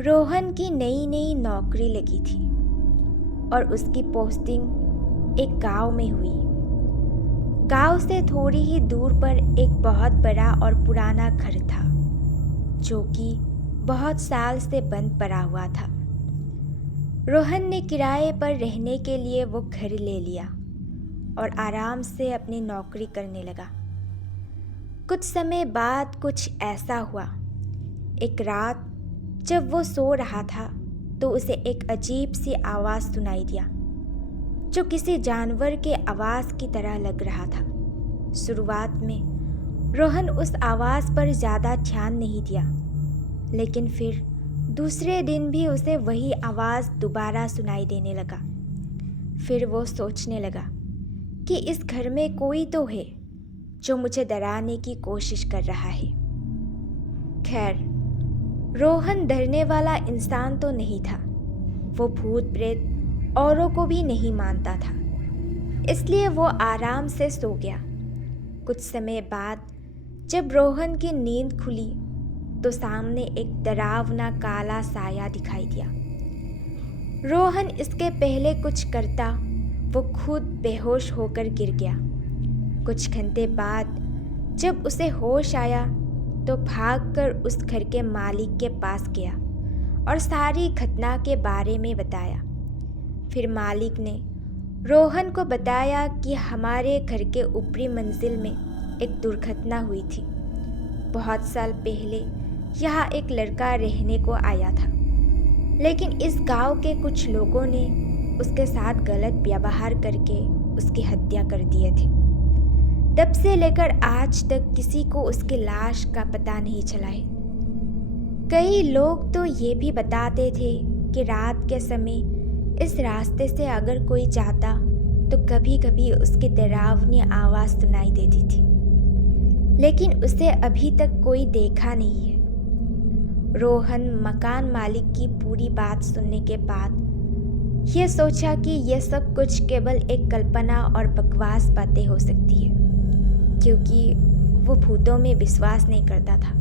रोहन की नई नई नौकरी लगी थी और उसकी पोस्टिंग एक गांव में हुई। गांव से थोड़ी ही दूर पर एक बहुत बड़ा और पुराना घर था जो कि बहुत साल से बंद पड़ा हुआ था। रोहन ने किराए पर रहने के लिए वो घर ले लिया और आराम से अपनी नौकरी करने लगा। कुछ समय बाद कुछ ऐसा हुआ। एक रात जब वो सो रहा था तो उसे एक अजीब सी आवाज़ सुनाई दिया जो किसी जानवर के आवाज़ की तरह लग रहा था। शुरुआत में रोहन उस आवाज़ पर ज़्यादा ध्यान नहीं दिया, लेकिन फिर दूसरे दिन भी उसे वही आवाज़ दोबारा सुनाई देने लगा। फिर वो सोचने लगा कि इस घर में कोई तो है जो मुझे डराने की कोशिश कर रहा है। खैर, रोहन डरने वाला इंसान तो नहीं था। वो भूत प्रेत औरों को भी नहीं मानता था, इसलिए वो आराम से सो गया। कुछ समय बाद जब रोहन की नींद खुली तो सामने एक डरावना काला साया दिखाई दिया। रोहन इसके पहले कुछ करता वो खुद बेहोश होकर गिर गया। कुछ घंटे बाद जब उसे होश आया तो भागकर उस घर के मालिक के पास गया और सारी घटना के बारे में बताया। फिर मालिक ने रोहन को बताया कि हमारे घर के ऊपरी मंजिल में एक दुर्घटना हुई थी। बहुत साल पहले यहाँ एक लड़का रहने को आया था, लेकिन इस गांव के कुछ लोगों ने उसके साथ गलत व्यवहार करके उसकी हत्या कर दिए थे। तब से लेकर आज तक किसी को उसकी लाश का पता नहीं चला है। कई लोग तो ये भी बताते थे कि रात के समय इस रास्ते से अगर कोई जाता तो कभी कभी उसकी डरावनी आवाज़ सुनाई देती थी, लेकिन उसे अभी तक कोई देखा नहीं है। रोहन मकान मालिक की पूरी बात सुनने के बाद यह सोचा कि यह सब कुछ केवल एक कल्पना और बकवास बातें हो सकती है, क्योंकि वो भूतों में विश्वास नहीं करता था।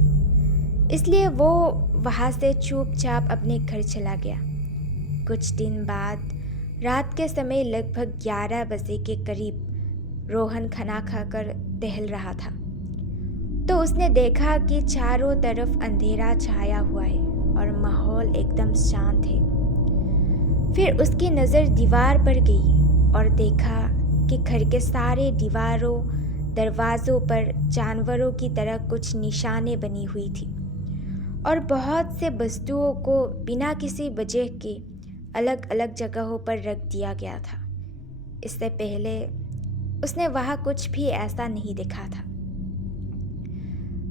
इसलिए वो वहाँ से चुपचाप अपने घर चला गया। कुछ दिन बाद रात के समय लगभग 11 बजे के करीब रोहन खाना खाकर टहल रहा था तो उसने देखा कि चारों तरफ अंधेरा छाया हुआ है और माहौल एकदम शांत है। फिर उसकी नज़र दीवार पर गई और देखा कि घर के सारे दीवारों दरवाज़ों पर जानवरों की तरह कुछ निशानें बनी हुई थी और बहुत से वस्तुओं को बिना किसी वजह के अलग अलग जगहों पर रख दिया गया था। इससे पहले उसने वहाँ कुछ भी ऐसा नहीं देखा था।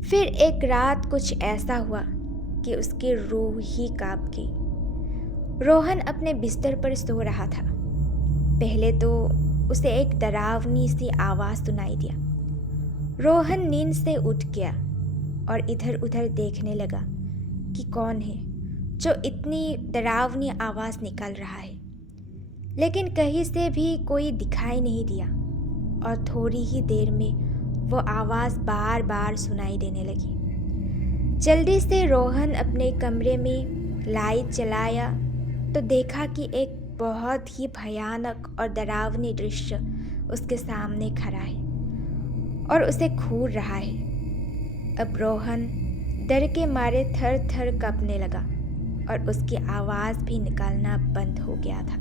फिर एक रात कुछ ऐसा हुआ कि उसकी रूह ही कांप गई। रोहन अपने बिस्तर पर सो रहा था। पहले तो उसे एक डरावनी सी आवाज़ सुनाई दिया। रोहन नींद से उठ गया और इधर उधर देखने लगा कि कौन है जो इतनी डरावनी आवाज़ निकाल रहा है, लेकिन कहीं से भी कोई दिखाई नहीं दिया और थोड़ी ही देर में वो आवाज़ बार बार सुनाई देने लगी। जल्दी से रोहन अपने कमरे में लाइट जलाया तो देखा कि एक बहुत ही भयानक और डरावनी दृश्य उसके सामने खड़ा है और उसे घूर रहा है। अब रोहन डर के मारे थर थर कांपने लगा और उसकी आवाज़ भी निकालना बंद हो गया था।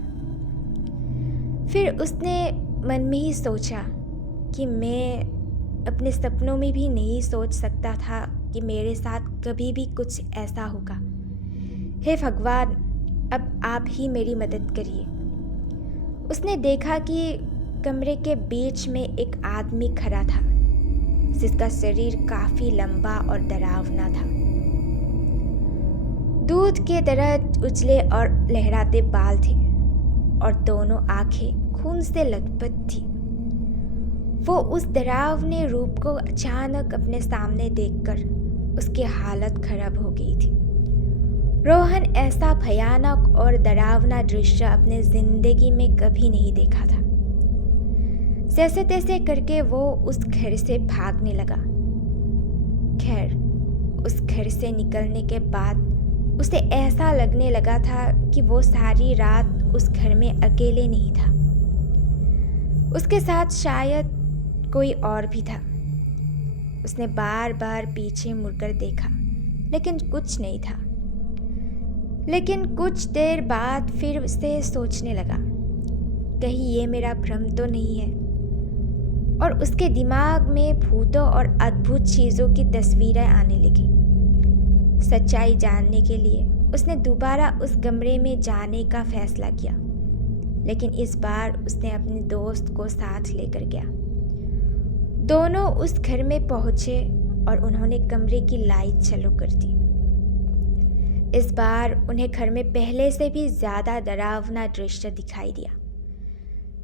फिर उसने मन में ही सोचा कि मैं अपने सपनों में भी नहीं सोच सकता था कि मेरे साथ कभी भी कुछ ऐसा होगा। हे भगवान, अब आप ही मेरी मदद करिए। उसने देखा कि कमरे के बीच में एक आदमी खड़ा था जिसका शरीर काफ़ी लंबा और डरावना था। दूध के तरह उजले और लहराते बाल थे और दोनों आंखें खून से लथपथ थी। वो उस डरावने रूप को अचानक अपने सामने देखकर उसकी हालत खराब हो गई थी। रोहन ऐसा भयानक और डरावना दृश्य अपने जिंदगी में कभी नहीं देखा था। जैसे तैसे करके वो उस घर से भागने लगा। खैर, उस घर से निकलने के बाद उसे ऐसा लगने लगा था कि वो सारी रात उस घर में अकेले नहीं था। उसके साथ शायद कोई और भी था। उसने बार बार पीछे मुड़कर देखा, लेकिन कुछ नहीं था। लेकिन कुछ देर बाद फिर उसे सोचने लगा, कहीं ये मेरा भ्रम तो नहीं है। और उसके दिमाग में भूतों और अद्भुत चीज़ों की तस्वीरें आने लगी। सच्चाई जानने के लिए उसने दोबारा उस कमरे में जाने का फैसला किया, लेकिन इस बार उसने अपने दोस्त को साथ लेकर गया। दोनों उस घर में पहुंचे और उन्होंने कमरे की लाइट चालू कर दी। इस बार उन्हें घर में पहले से भी ज़्यादा डरावना दृश्य दिखाई दिया।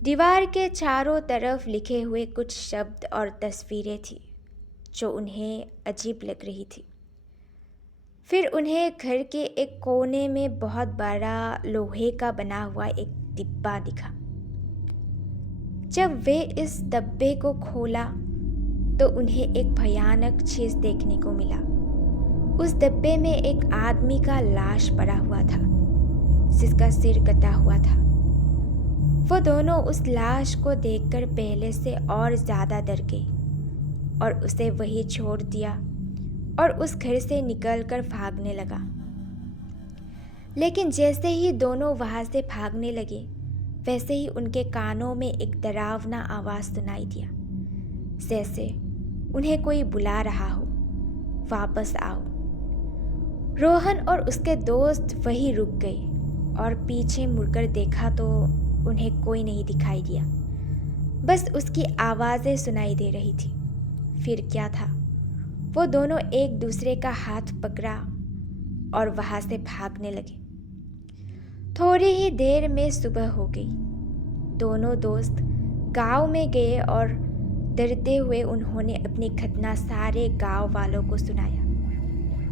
दीवार के चारों तरफ लिखे हुए कुछ शब्द और तस्वीरें थी जो उन्हें अजीब लग रही थी। फिर उन्हें घर के एक कोने में बहुत बड़ा लोहे का बना हुआ एक डिब्बा दिखा। जब वे इस डब्बे को खोला तो उन्हें एक भयानक चीज देखने को मिला। उस डब्बे में एक आदमी का लाश पड़ा हुआ था, जिसका सिर कटा हुआ था। वो दोनों उस लाश को देखकर पहले से और ज़्यादा डर गए और उसे वहीं छोड़ दिया और उस घर से निकलकर भागने लगा। लेकिन जैसे ही दोनों वहाँ से भागने लगे, वैसे ही उनके कानों में एक डरावना आवाज़ सुनाई दिया, जैसे उन्हें कोई बुला रहा हो, वापस आओ। रोहन और उसके दोस्त वहीं रुक गए और पीछे मुड़कर देखा तो उन्हें कोई नहीं दिखाई दिया, बस उसकी आवाज़ें सुनाई दे रही थी। फिर क्या था, वो दोनों एक दूसरे का हाथ पकड़ा और वहाँ से भागने लगे। थोड़ी ही देर में सुबह हो गई। दोनों दोस्त गांव में गए और डरते हुए उन्होंने अपनी घटना सारे गांव वालों को सुनाया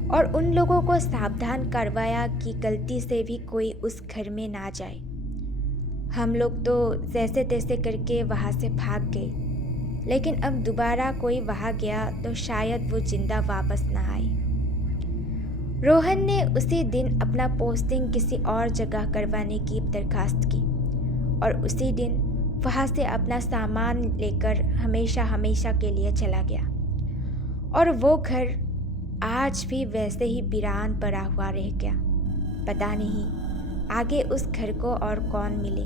और उन लोगों को सावधान करवाया कि गलती से भी कोई उस घर में ना जाए। हम लोग तो जैसे तैसे करके वहाँ से भाग गए, लेकिन अब दोबारा कोई वहाँ गया तो शायद वो जिंदा वापस ना आए। रोहन ने उसी दिन अपना पोस्टिंग किसी और जगह करवाने की दरखास्त की और उसी दिन वहाँ से अपना सामान लेकर हमेशा हमेशा के लिए चला गया। और वो घर आज भी वैसे ही वीरान पड़ा हुआ रह गया। पता नहीं आगे उस घर को और कौन मिले।